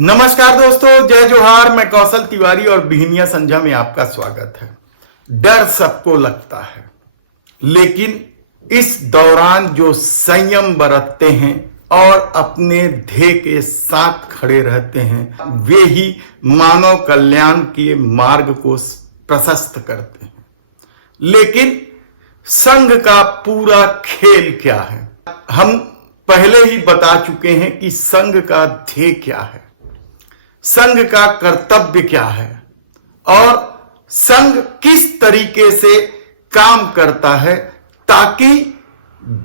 नमस्कार दोस्तों, जय जोहार। मैं कौशल तिवारी और बिहनिया संझा में आपका स्वागत है। डर सबको लगता है, लेकिन इस दौरान जो संयम बरतते हैं और अपने ध्येय के साथ खड़े रहते हैं, वे ही मानव कल्याण के मार्ग को प्रशस्त करते हैं। लेकिन संघ का पूरा खेल क्या है, हम पहले ही बता चुके हैं कि संघ का ध्येय क्या है, संघ का कर्तव्य क्या है और संघ किस तरीके से काम करता है ताकि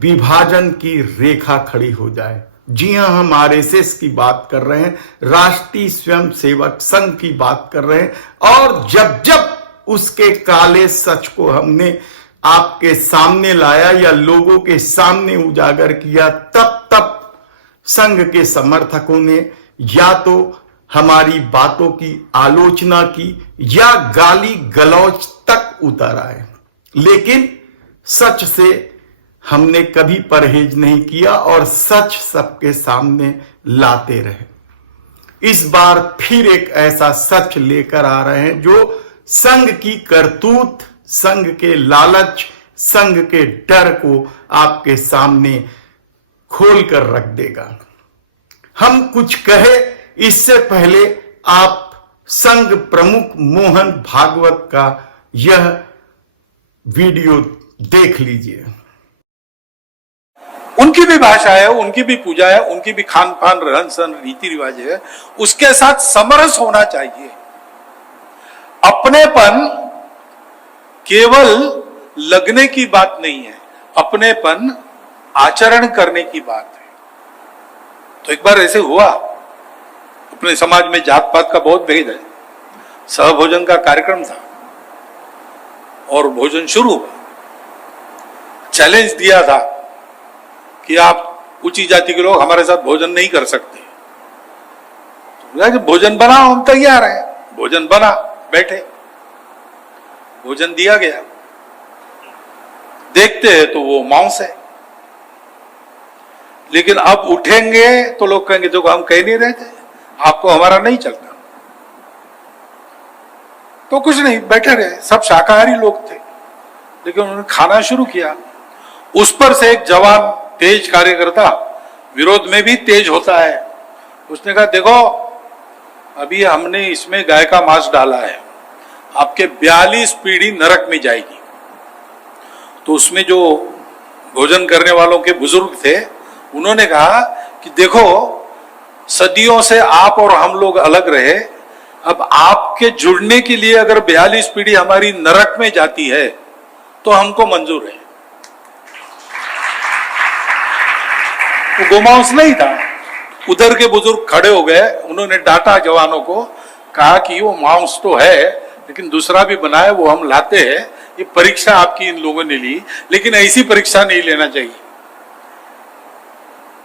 विभाजन की रेखा खड़ी हो जाए। जी हां, हम आरएसएस की बात कर रहे हैं, राष्ट्रीय स्वयंसेवक संघ की बात कर रहे हैं। और जब जब उसके काले सच को हमने आपके सामने लाया या लोगों के सामने उजागर किया, तब तब संघ के समर्थकों ने या तो हमारी बातों की आलोचना की या गाली गलौज तक उतर आए। लेकिन सच से हमने कभी परहेज नहीं किया और सच सबके सामने लाते रहे। इस बार फिर एक ऐसा सच लेकर आ रहे हैं जो संघ की करतूत, संघ के लालच, संघ के डर को आपके सामने खोल कर रख देगा। हम कुछ कहे इससे पहले आप संघ प्रमुख मोहन भागवत का यह वीडियो देख लीजिए। उनकी भी भाषा है, उनकी भी पूजा है, उनकी भी खान पान, रहन सहन, रीति रिवाज है, उसके साथ समरस होना चाहिए। अपनेपन केवल लगने की बात नहीं है, अपनेपन आचरण करने की बात है। तो एक बार ऐसे हुआ, अपने समाज में जात पात का बहुत भेद है। सहभोजन का कार्यक्रम था और भोजन शुरू हुआ। चैलेंज दिया था कि आप ऊंची जाति के लोग हमारे साथ भोजन नहीं कर सकते। तो भोजन बनाओ, हम तैयार हैं। भोजन बना, बैठे, भोजन दिया गया। देखते हैं तो वो मांस है, लेकिन अब उठेंगे तो लोग कहेंगे जो हम कह नहीं रहे थे, आपको हमारा नहीं चलता। तो कुछ नहीं, बैठे रहे। सब शाकाहारी लोग थे, लेकिन उन्होंने खाना शुरू किया। उस पर से एक जवान तेज कार्यकर्ता, विरोध में भी तेज होता है, उसने कहा देखो अभी हमने इसमें गाय का मांस डाला है, आपके 42 पीढ़ी नरक में जाएगी। तो उसमें जो भोजन करने वालों के बुजुर्ग थे, उन्होंने कहा कि देखो सदियों से आप और हम लोग अलग रहे, अब आपके जुड़ने के लिए अगर 42 पीढ़ी हमारी नरक में जाती है तो हमको मंजूर है। वो गोमांस नहीं था। उधर के बुजुर्ग खड़े हो गए, उन्होंने डांटा जवानों को, कहा कि वो मांस तो है लेकिन दूसरा भी बना है, वो हम लाते हैं। ये परीक्षा आपकी इन लोगों ने ली, लेकिन ऐसी परीक्षा नहीं लेना चाहिए।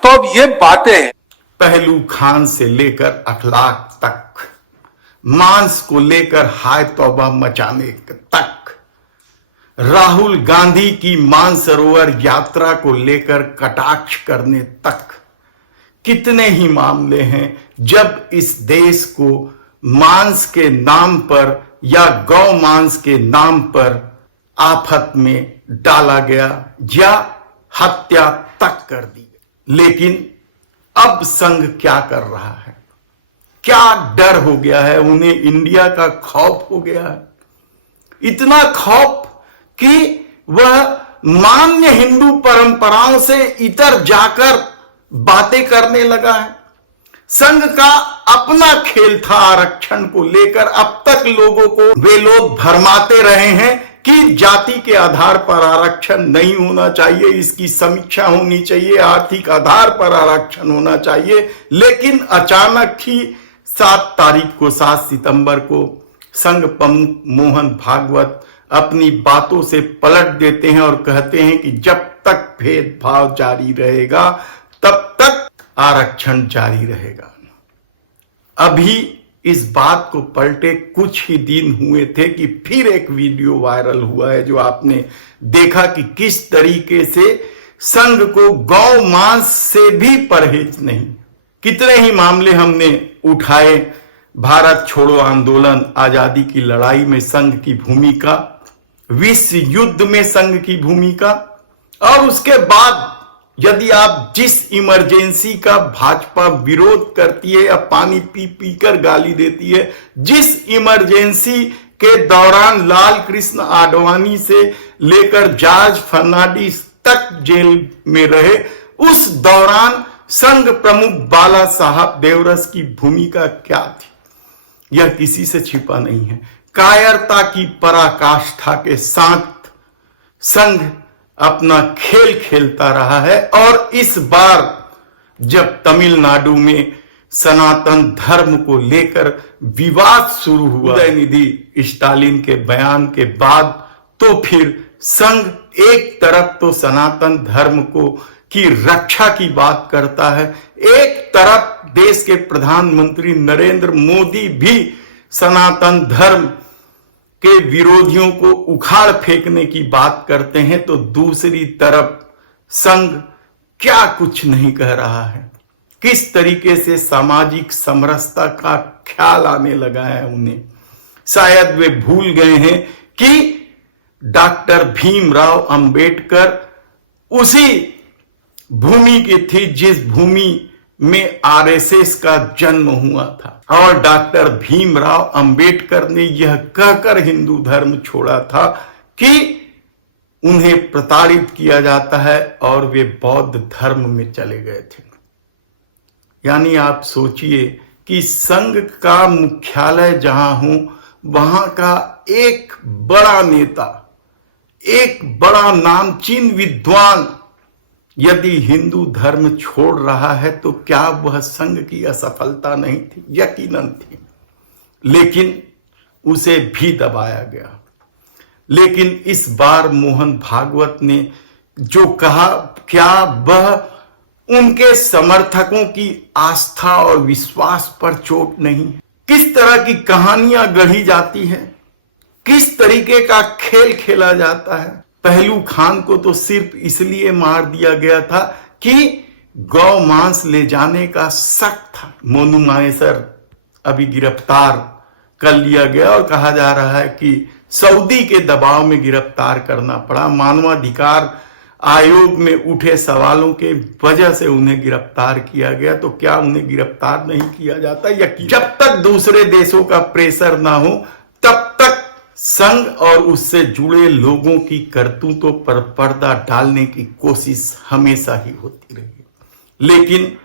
तो अब ये बातें हैं, पहलू खान से लेकर अखलाक तक, मांस को लेकर हाय तौबा मचाने तक, राहुल गांधी की मानसरोवर यात्रा को लेकर कटाक्ष करने तक, कितने ही मामले हैं जब इस देश को मांस के नाम पर या गौ मांस के नाम पर आफत में डाला गया या हत्या तक कर दी गई। लेकिन अब संघ क्या कर रहा है, क्या डर हो गया है उन्हें, इंडिया का खौफ हो गया है। इतना खौफ कि वह मान्य हिंदू परंपराओं से इतर जाकर बातें करने लगा है। संघ का अपना खेल था आरक्षण को लेकर। अब तक लोगों को वे लोग भरमाते रहे हैं कि जाति के आधार पर आरक्षण नहीं होना चाहिए, इसकी समीक्षा होनी चाहिए, आर्थिक आधार पर आरक्षण होना चाहिए। लेकिन अचानक ही 7 सितंबर को संघ प्रमुख मोहन भागवत अपनी बातों से पलट देते हैं और कहते हैं कि जब तक भेदभाव जारी रहेगा तब तक आरक्षण जारी रहेगा। अभी इस बात को पलटे कुछ ही दिन हुए थे कि फिर एक वीडियो वायरल हुआ है जो आपने देखा कि किस तरीके से संघ को गौ मांस से भी परहेज नहीं, कितने ही मामले हमने उठाए। भारत छोड़ो आंदोलन, आजादी की लड़ाई में संघ की भूमिका, विश्व युद्ध में संघ की भूमिका, और उसके बाद यदि आप जिस इमरजेंसी का भाजपा विरोध करती है या पानी पी पी कर गाली देती है, जिस इमरजेंसी के दौरान लाल कृष्ण आडवाणी से लेकर जॉर्ज फर्नांडिस तक जेल में रहे, उस दौरान संघ प्रमुख बाला साहब देवरस की भूमिका क्या थी, यह किसी से छिपा नहीं है। कायरता की पराकाष्ठा के साथ संघ अपना खेल खेलता रहा है, और इस बार जब तमिलनाडु में सनातन धर्म को लेकर विवाद शुरू हुआ उदयनिधि स्टालिन के बयान के बाद, तो फिर संघ एक तरफ तो सनातन धर्म को की रक्षा की बात करता है, एक तरफ देश के प्रधानमंत्री नरेंद्र मोदी भी सनातन धर्म के विरोधियों को उखाड़ फेंकने की बात करते हैं, तो दूसरी तरफ संघ क्या कुछ नहीं कह रहा है। किस तरीके से सामाजिक समरसता का ख्याल आने लगा है उन्हें। शायद वे भूल गए हैं कि डॉक्टर भीमराव अंबेडकर उसी भूमि की थी जिस भूमि में आरएसएस का जन्म हुआ था, और डॉक्टर भीमराव अंबेडकर ने यह कहकर हिंदू धर्म छोड़ा था कि उन्हें प्रताड़ित किया जाता है, और वे बौद्ध धर्म में चले गए थे। यानी आप सोचिए कि संघ का मुख्यालय जहां हो, वहां का एक बड़ा नेता, एक बड़ा नामचीन विद्वान यदि हिंदू धर्म छोड़ रहा है, तो क्या वह संघ की असफलता नहीं थी? यकीनन थी, लेकिन उसे भी दबाया गया। लेकिन इस बार मोहन भागवत ने जो कहा, क्या वह उनके समर्थकों की आस्था और विश्वास पर चोट नहीं? किस तरह की कहानियां गढ़ी जाती है, किस तरीके का खेल खेला जाता है। पहलू खान को तो सिर्फ इसलिए मार दिया गया था कि गौ मांस ले जाने का शक था। मोनू मानेसर अभी गिरफ्तार कर लिया गया, और कहा जा रहा है कि सऊदी के दबाव में गिरफ्तार करना पड़ा। मानवाधिकार आयोग में उठे सवालों के वजह से उन्हें गिरफ्तार किया गया, तो क्या उन्हें गिरफ्तार नहीं किया जाता? या जब तक दूसरे देशों का प्रेशर ना हो, तब तक संघ और उससे जुड़े लोगों की करतूतों पर पर्दा डालने की कोशिश हमेशा ही होती रही। लेकिन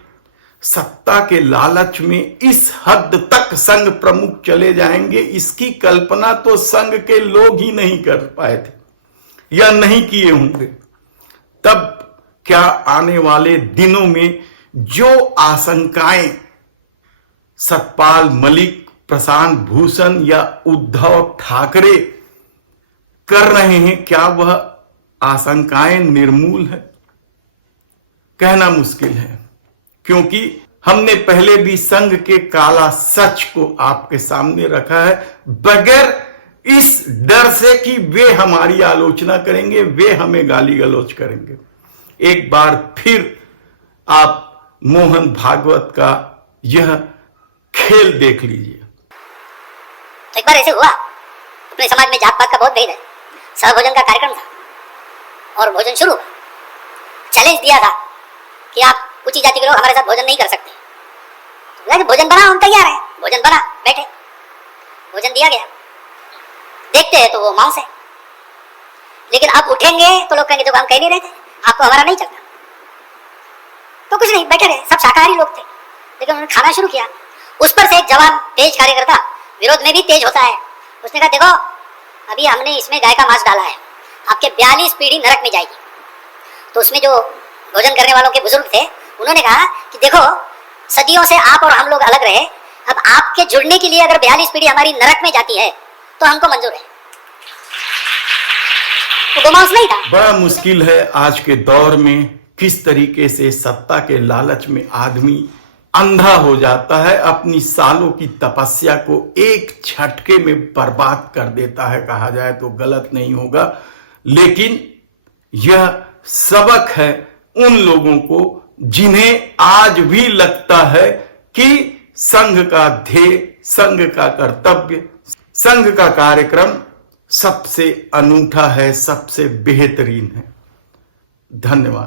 सत्ता के लालच में इस हद तक संघ प्रमुख चले जाएंगे, इसकी कल्पना तो संघ के लोग ही नहीं कर पाए थे या नहीं किए होंगे। तब क्या आने वाले दिनों में जो आशंकाएं सतपाल मलिक, प्रशांत भूषण या उद्धव ठाकरे कर रहे हैं, क्या वह आशंकाएं निर्मूल है? कहना मुश्किल है, क्योंकि हमने पहले भी संघ के काला सच को आपके सामने रखा है, बगैर इस डर से कि वे हमारी आलोचना करेंगे, वे हमें गाली गलौज करेंगे। एक बार फिर आप मोहन भागवत का यह खेल देख लीजिए। तो एक बार ऐसे हुआ, अपने समाज में जात पात का बहुत भेद है। सहभोजन का कार्यक्रम था और भोजन शुरू। चैलेंज दिया था कि आप ऊंची जाति के लोग हमारे साथ भोजन नहीं कर सकते। तो भोजन बना, हम तैयार हैं। भोजन बना, बैठे, भोजन दिया गया। देखते हैं तो वो मांस है, लेकिन अब उठेंगे तो लोग कहेंगे जो हम कह नहीं रहे थे, आपको हमारा नहीं चलता। तो कुछ नहीं, बैठे रहे। सब शाकाहारी लोग थे, लेकिन उन्होंने खाना शुरू किया। उस पर से एक जवान तेज कार्यकर्ता, विरोध में भी तेज होता है, उसने कहा देखो अभी हमने इसमें गाय का मांस डाला है, आपके 42 पीढ़ी नरक में जाएगी। तो उसमें जो भोजन करने वालों के बुजुर्ग थे, उन्होंने कहा कि देखो सदियों से आप और हम लोग अलग रहे, अब आपके जुड़ने के लिए अगर 42 पीढ़ी हमारी नरक में जाती है तो हमको मंजूर है। तो गोमांस नहीं था। बड़ा मुश्किल है आज के दौर में किस तरीके से सत्ता के लालच में आदमी अंधा हो जाता है, अपनी सालों की तपस्या को एक झटके में बर्बाद कर देता है। कहा जाए तो गलत नहीं होगा, लेकिन यह सबक है उन लोगों को जिन्हें आज भी लगता है कि संघ का ध्येय, संघ का कर्तव्य, संघ का कार्यक्रम सबसे अनूठा है, सबसे बेहतरीन है। धन्यवाद।